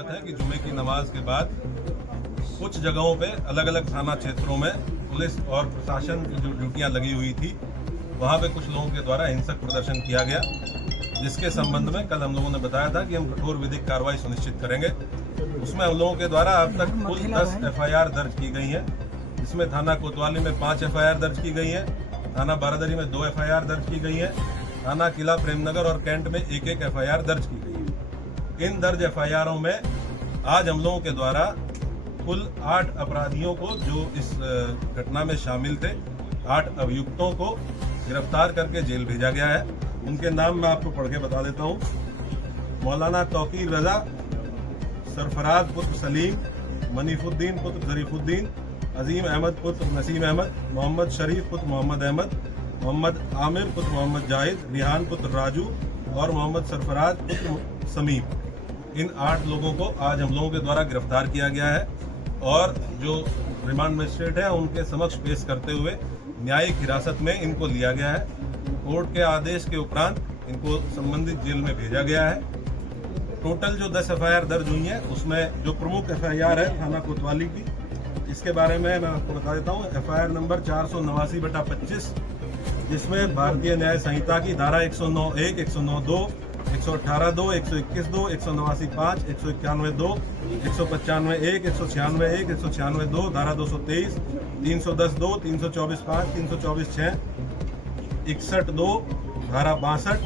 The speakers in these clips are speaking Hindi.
अवगत हैं कि जुमे की नमाज के बाद कुछ जगहों पे अलग अलग थाना क्षेत्रों में पुलिस और प्रशासन की जो ड्यूटियां लगी हुई थी वहां पे कुछ लोगों के द्वारा हिंसक प्रदर्शन किया गया, जिसके संबंध में कल हम लोगों ने बताया था कि हम कठोर विधिक कार्रवाई सुनिश्चित करेंगे। उसमें हम लोगों के द्वारा अब तक कुल 10 FIR दर्ज की गई हैं, जिसमें थाना कोतवाली में 5 FIR दर्ज की गई हैं, थाना बारादरी में 2 FIR दर्ज की गई हैं, थाना किला प्रेमनगर और कैंट में 1-1 FIR दर्ज की गई है। इन दर्ज FIRों में आज हम लोगों के द्वारा कुल 8 अपराधियों को जो इस घटना में शामिल थे, 8 अभियुक्तों को गिरफ्तार करके जेल भेजा गया है। उनके नाम मैं आपको पढ़ के बता देता हूँ। मौलाना तौकीर रजा, सरफराज पुत्र सलीम, मनीफुद्दीन पुत्र जरीफुद्दीन, अजीम अहमद पुत्र नसीम अहमद, मोहम्मद शरीफ पुत्र मोहम्मद अहमद, मोहम्मद आमिर पुत्र मोहम्मद जाहिद, रिहान पुत्र राजू और मोहम्मद सरफराज पुत्र समीम। इन 8 लोगों को आज हम लोगों के द्वारा गिरफ्तार किया गया है और जो रिमांड मजिस्ट्रेट है उनके समक्ष पेश करते हुए न्यायिक हिरासत में इनको लिया गया है। कोर्ट के आदेश के उपरांत इनको संबंधित जेल में भेजा गया है। टोटल जो 10 FIR दर्ज हुई है उसमें जो प्रमुख FIR है थाना कोतवाली की, इसके बारे में मैं आपको बता देता हूँ। FIR नंबर 489/25, जिसमें भारतीय न्याय संहिता की धारा 109(1), 109(2), 118(2), 121(2), 189(5), 191(2), 195(1), 196(1), 196(2), धारा 223, 310(2), 324(5), 324(6), 61(2), धारा 62,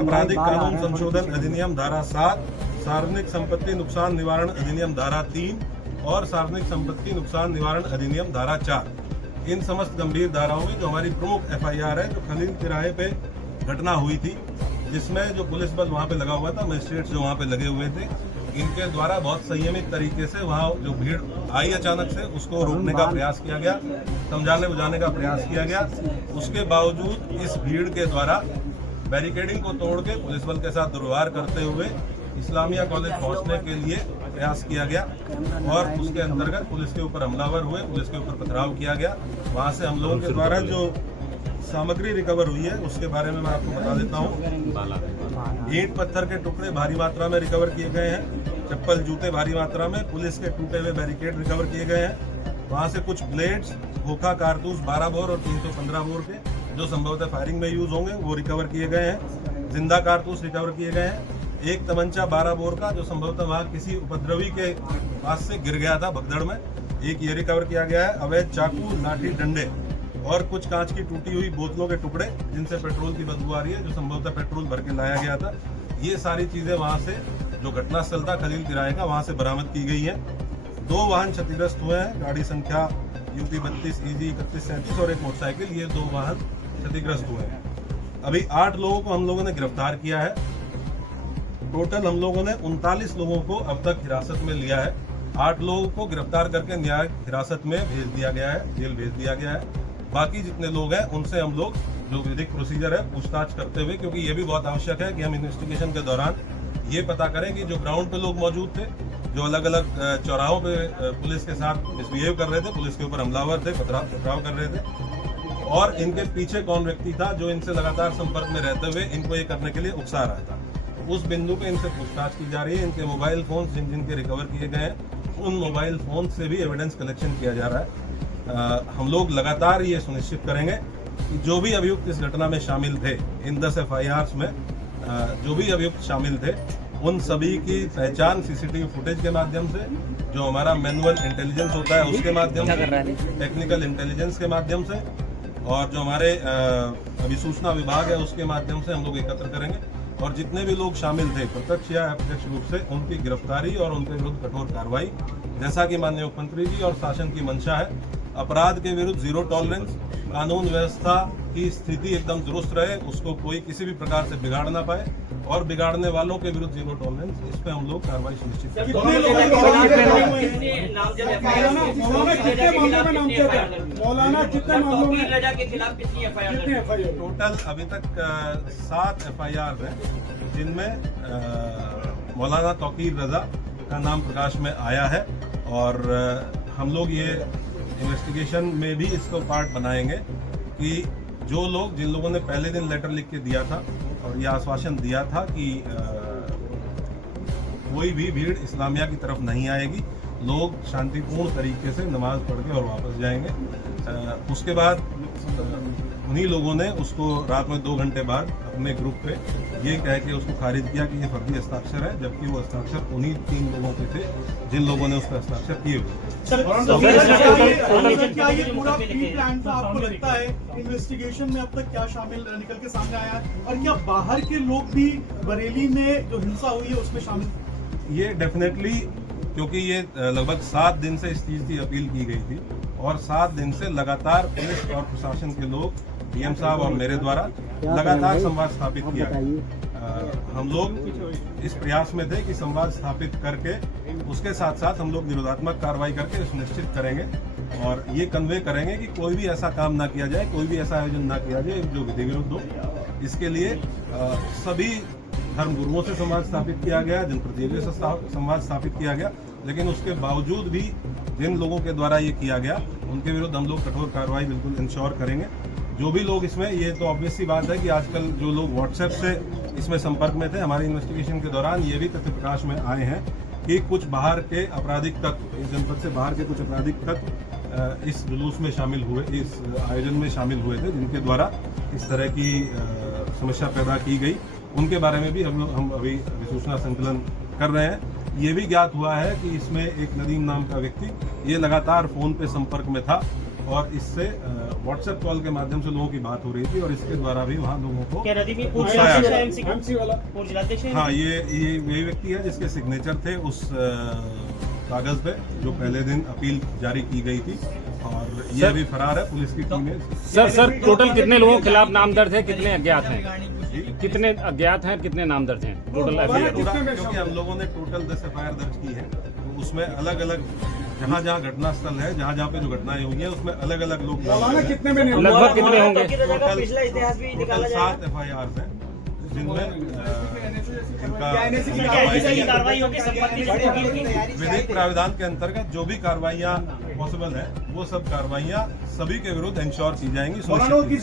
आपराधिक कानून संशोधन अधिनियम धारा 7, सार्वजनिक संपत्ति नुकसान निवारण अधिनियम धारा 3 और सार्वजनिक संपत्ति नुकसान निवारण अधिनियम धारा 4। इन समस्त गंभीर धाराओं में जो हमारी प्रमुख FIR है, जो खलील तिराहे पे घटना हुई थी, जिसमें जो पुलिस बल वहाँ पे लगा हुआ था, मजिस्ट्रेट्स जो वहाँ पे लगे हुए थे, इनके द्वारा बहुत संयमित तरीके से वहाँ जो भीड़ आई अचानक से उसको रोकने का प्रयास किया गया, समझाने बुझाने का प्रयास किया गया। उसके बावजूद इस भीड़ के द्वारा बैरिकेडिंग को तोड़ के पुलिस बल के साथ दुर्व्यवहार करते हुए इस्लामिया कॉलेज पहुंचने के लिए प्रयास किया गया और उसके अंतर्गत पुलिस के ऊपर हमलावर हुए, पुलिस के ऊपर पथराव किया गया। वहां से हम लोगों के द्वारा जो सामग्री रिकवर हुई है उसके बारे में मैं आपको बता देता हूँ। ईंट पत्थर के टुकड़े भारी मात्रा में रिकवर किए गए हैं, चप्पल जूते भारी मात्रा में, पुलिस के टूटे हुए बैरिकेड रिकवर किए गए हैं। वहाँ से कुछ ब्लेड्स, खोखा कारतूस 12 बोर और 315 बोर के जो संभवतः फायरिंग में यूज होंगे वो रिकवर किए गए हैं। जिंदा कारतूस रिकवर किए गए हैं। एक तमंचा 12 बोर का जो संभवतः वहाँ किसी उपद्रवी के पास से गिर गया था भगदड़ में, एक ये रिकवर किया गया है। अवैध चाकू, लाठी, डंडे और कुछ कांच की टूटी हुई बोतलों के टुकड़े जिनसे पेट्रोल की बदबू आ रही है, जो संभवतः पेट्रोल भर के लाया गया था। ये सारी चीजें वहाँ से जो घटनास्थल था खलील तिराहे का, वहाँ से बरामद की गई है। 2 वाहन क्षतिग्रस्त हुए हैं, गाड़ी संख्या UP 32 EG 3137 और एक मोटरसाइकिल, ये 2 वाहन क्षतिग्रस्त हुए हैं। अभी 8 लोगों को हम लोगों ने गिरफ्तार किया है। टोटल हम लोगों ने 39 लोगों को अब तक हिरासत में लिया है। 8 लोगों को गिरफ्तार करके न्यायिक हिरासत में भेज दिया गया है, जेल भेज दिया गया है। बाकी जितने लोग हैं उनसे हम लोग जो विधिक प्रोसीजर है पूछताछ करते हुए, क्योंकि ये भी बहुत आवश्यक है कि हम इन्वेस्टिगेशन के दौरान ये पता करें कि जो ग्राउंड पे लोग मौजूद थे, जो अलग अलग चौराहों पे पुलिस के साथ मिसबिहेव कर रहे थे, पुलिस के ऊपर हमलावर थे, पथराव कर रहे थे, और इनके पीछे कौन व्यक्ति था जो इनसे लगातार संपर्क में रहते हुए इनको ये करने के लिए उकसा रहा था, उस बिंदु पे इनसे पूछताछ की जा रही है। इनके मोबाइल फोन जिनके रिकवर किए गए हैं, उन मोबाइल फोन से भी एविडेंस कलेक्शन किया जा रहा है। हम लोग लगातार ये सुनिश्चित करेंगे कि जो भी अभियुक्त इस घटना में शामिल थे, इन 10 FIRs में जो भी अभियुक्त शामिल थे, उन सभी की पहचान CCTV फुटेज के माध्यम से, जो हमारा मैनुअल इंटेलिजेंस होता है उसके माध्यम से, टेक्निकल इंटेलिजेंस के माध्यम से, और जो हमारे अभिसूचना विभाग है उसके माध्यम से हम लोग एकत्र करेंगे। और जितने भी लोग शामिल थे प्रत्यक्ष या अप्रत्यक्ष रूप से, उनकी गिरफ्तारी और उनके विरुद्ध कठोर कार्रवाई, जैसा कि माननीय मुख्यमंत्री जी और शासन की मंशा है। अपराध के विरुद्ध 0 टॉलरेंस, कानून व्यवस्था की स्थिति एकदम दुरुस्त रहे, उसको कोई किसी भी प्रकार से बिगाड़ ना पाए, और बिगाड़ने वालों के विरुद्ध 0 टॉलरेंस, इस पे हम लोग कार्रवाई सुनिश्चित करेंगे। टोटल अभी तक 7 FIR हैं, जिनमें मौलाना तौकीर रजा का नाम प्रकाश में आया है, और हम लोग ये इन्वेस्टिगेशन में भी इसको पार्ट बनाएंगे कि जो लोग, जिन लोगों ने पहले दिन लेटर लिख के दिया था और यह आश्वासन दिया था कि कोई भी भीड़ इस्लामिया की तरफ नहीं आएगी। लोग शांतिपूर्ण तरीके से नमाज पढ़ के और वापस जाएंगे। उसके बाद उन्हीं लोगों ने उसको रात में 2 घंटे बाद अपने ग्रुप पे ये कह के उसको खारिज किया कि ये फर्जी हस्ताक्षर है, जबकि वो हस्ताक्षर उन्हीं 3 लोगों के थे जिन लोगों ने उस पर हस्ताक्षर किए हुए। क्या ये पूरा प्री प्लान था? आपको लगता है इन्वेस्टिगेशन में अब तक क्या शामिल निकल के सामने आया है, और क्या बाहर के लोग भी बरेली में जो हिंसा हुई है उसमें शामिल? ये डेफिनेटली, क्योंकि ये लगभग 7 दिन से इस चीज़ की अपील की गई थी और 7 दिन से लगातार पुलिस और प्रशासन के लोग, डीएम साहब और मेरे द्वारा लगातार संवाद स्थापित किया। हम लोग इस प्रयास में थे कि संवाद स्थापित करके उसके साथ साथ हम लोग निरोधात्मक कार्रवाई करके सुनिश्चित करेंगे और ये कन्वे करेंगे कि कोई भी ऐसा काम ना किया जाए, कोई भी ऐसा आयोजन ना किया जाए जो विधि विरुद्ध हो। इसके लिए सभी धर्म गुरुओं से संवाद स्थापित किया गया, जनप्रतिनिधियों से संवाद स्थापित किया गया, लेकिन उसके बावजूद भी जिन लोगों के द्वारा ये किया गया उनके विरुद्ध हम लोग कठोर कार्रवाई बिल्कुल इंश्योर करेंगे। जो भी लोग इसमें, ये तो ऑब्वियस सी बात है कि आजकल जो लोग व्हाट्सएप से इसमें संपर्क में थे, हमारी इन्वेस्टिगेशन के दौरान ये भी तथ्य प्रकाश में आए हैं कि कुछ बाहर के आपराधिक तत्व, इस जनपद से बाहर के कुछ आपराधिक तत्व इस जुलूस में शामिल हुए, इस आयोजन में शामिल हुए थे, जिनके द्वारा इस तरह की समस्या पैदा की गई। उनके बारे में भी हम अभी सूचना संकलन कर रहे हैं। ये भी ज्ञात हुआ है कि इसमें एक नदीम नाम का व्यक्ति ये लगातार फोन पे संपर्क में था और इससे व्हाट्सएप कॉल के माध्यम से लोगों की बात हो रही थी और इसके द्वारा भी वहाँ लोगों को हाँ, ये वही व्यक्ति है जिसके सिग्नेचर थे उस कागज पे जो पहले दिन अपील जारी की गई थी और ये अभी फरार है। पुलिस की टीम है। सर टोटल कितने लोगों के खिलाफ नाम दर्ज है, कितने अज्ञात हैं? कितने अज्ञात हैं, कितने नाम दर्ज हैं टोटल? क्योंकि हम लोगों ने टोटल 10 FIR दर्ज की है, तो उसमें अलग अलग जहाँ जहाँ घटना स्थल है, जहाँ जहाँ पे जो घटनाएं हुई है, उसमें अलग अलग लोग कितने में लगभग कितने होंगे? टोटल 7 FIR हैं जिनमें विधिक प्राविधान के अंतर्गत जो भी कार्रवाइयाँ पॉसिबल है वो सब कार्रवाइयाँ सभी के विरुद्ध इंश्योर की जाएंगी।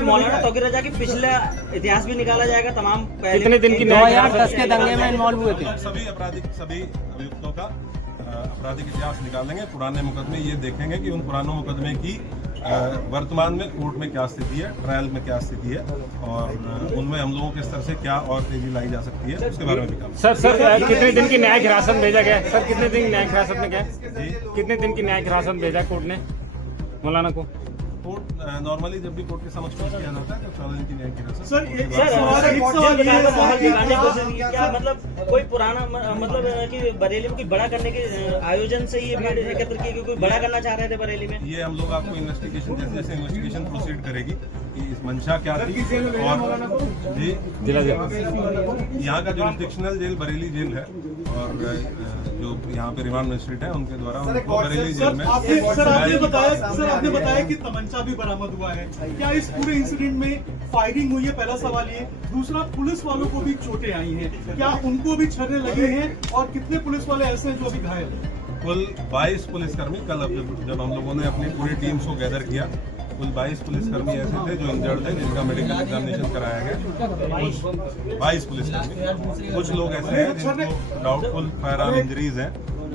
मौलाना तौकीर रजा की पिछला इतिहास भी निकाला जाएगा तमाम। कितने दिन की 2010 के दंगे में इन्वॉल्व हुए थे? सभी अभियुक्तों का आपराधिक इतिहास निकालेंगे, पुराने मुकदमे ये देखेंगे कि उन पुरानों मुकदमे की वर्तमान में कोर्ट में क्या स्थिति है, ट्रायल में क्या स्थिति है और उनमें हम लोगों के स्तर से क्या और तेजी लाई जा सकती है, उसके बारे में भी काम। सर कितने दिन की न्यायिक हिरासत में भेजा गया? सर कितने दिन न्यायिक हिरासत में गया? कितने दिन की न्यायिक हिरासत में भेजा कोर्ट ने मौलाना को? कोर्ट नॉर्मली जब भी कोर्ट के समक्ष पेश किया जाता है तो 14 दिन की न्यायिक हिरासत। सर क्या मतलब कोई पुराना मतलब कि बरेली में कोई बड़ा करने के आयोजन से ये भीड़ एकत्र की, कोई बड़ा करना चाह रहे थे बरेली में? ये हम लोग आपको इन्वेस्टिगेशन जैसे जैसे इन्वेस्टिगेशन प्रोसीड करेगी कि इस मंशा क्या थी और जी यहाँ का जुरिस्डिक्शनल जेल बरेली जेल है और जो यहाँ पे रिमांड मजिस्ट्रेट है उनके द्वारा उनको बरेली जेल में। सर आपने बताया कि तमंचा भी बरामद हुआ है। क्या इस पूरे इंसिडेंट में फायरिंग हुई है? पहला सवाल ये। दूसरा, पुलिस वालों को भी चोटें आई हैं, क्या उनको भी छर्रे लगे हैं और कितने पुलिस वाले ऐसे हैं जो अभी घायल हैं? कुल 22 पुलिसकर्मी, कल जब हम लोगों ने अपनी पूरी टीम्स को गैदर किया, कुल 22 पुलिसकर्मी ऐसे थे जो इंजर्ड थे, जिनका मेडिकल एग्जामिनेशन कराया गया। 22 पुलिसकर्मी। कुछ लोग ऐसे हैं जिनको डाउटफुल फायर आर्म इंजरीज हैं,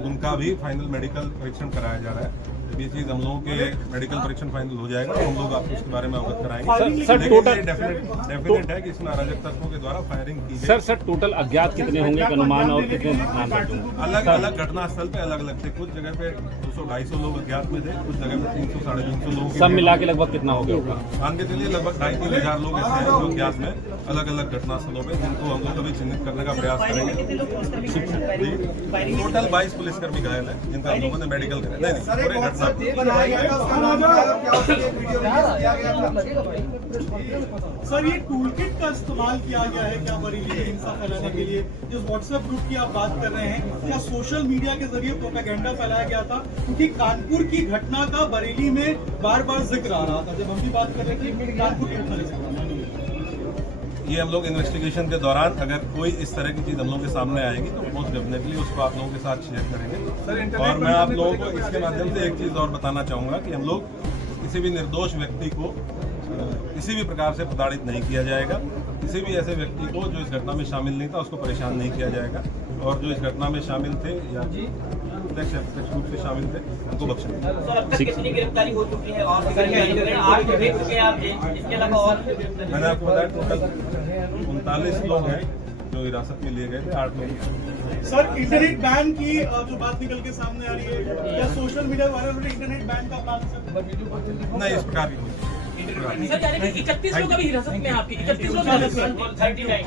उनका भी फाइनल मेडिकल परीक्षण कराया जा रहा है। जब ये चीज हम लोगों के मेडिकल परीक्षण फाइनल हो जाएगा तो हम लोग आपको उसके बारे में अवगत कराएंगे। सर टोटल डेफिनेट है कि इसमें अराजक तत्वों के द्वारा फायरिंग की गई। सर टोटल अज्ञात कितने होंगे अनुमान और कितने नाम? अलग अलग घटना स्थल पे अलग अलग थे। कुछ जगह पे 200-250 लोग अज्ञात में थे, कुछ जगह पे 300-350 लोग। सब मिला के लगभग कितना हो गया? मान के चलिए लगभग 2,500-3 हज़ार लोग ऐसे हैं जो अज्ञात में अलग अलग घटना स्थलों पे, जिनको हम लोग अभी चिन्हित करने का प्रयास करेंगे। टोटल 22 पुलिसकर्मी घायल है जिनका हम लोगों ने मेडिकल कराया। नहीं पूरे घटना। सर ये टूलकिट का इस्तेमाल किया गया है क्या बरेली में हिंसा फैलाने के लिए? जिस व्हाट्सएप ग्रुप की आप बात कर रहे हैं, क्या सोशल मीडिया के जरिए प्रोपेगेंडा फैलाया गया था? क्योंकि कानपुर की घटना का बरेली में बार बार जिक्र आ रहा था जब हम भी बात कर रहे थे कानपुर की घटना। ये हम लोग इन्वेस्टिगेशन के दौरान अगर कोई इस तरह की चीज़ हम लोग के सामने आएगी तो मोस्ट डेफिनेटली उसको आप लोगों के साथ शेयर करेंगे। और मैं आप लोगों को इसके माध्यम से एक चीज़ और बताना चाहूँगा कि हम लोग किसी भी निर्दोष व्यक्ति को किसी भी प्रकार से प्रताड़ित नहीं किया जाएगा। किसी भी ऐसे व्यक्ति को जो इस घटना में शामिल नहीं था उसको परेशान नहीं किया जाएगा। और जो इस घटना में शामिल थे या प्रत्यक्ष रूप से शामिल थे उनको बख्शा दिया। सर अब तक कितनी गिरफ्तारी हो चुकी है और 8 भेज चुके हैं आप इसके अलावा और मैंने आपको बताया टोटल 39 लोग हैं जो हिरासत में लिए गए थे, 8 लोग। सर इंटरनेट बैन की जो बात निकल के सामने आ रही है या social media viral internet ban का प्लान सर? नहीं, इस प्रकार की कोई सर यानी कि 31 लोग अभी हिरासत में हैं आपकी 31 लोग हिरासत में हैं।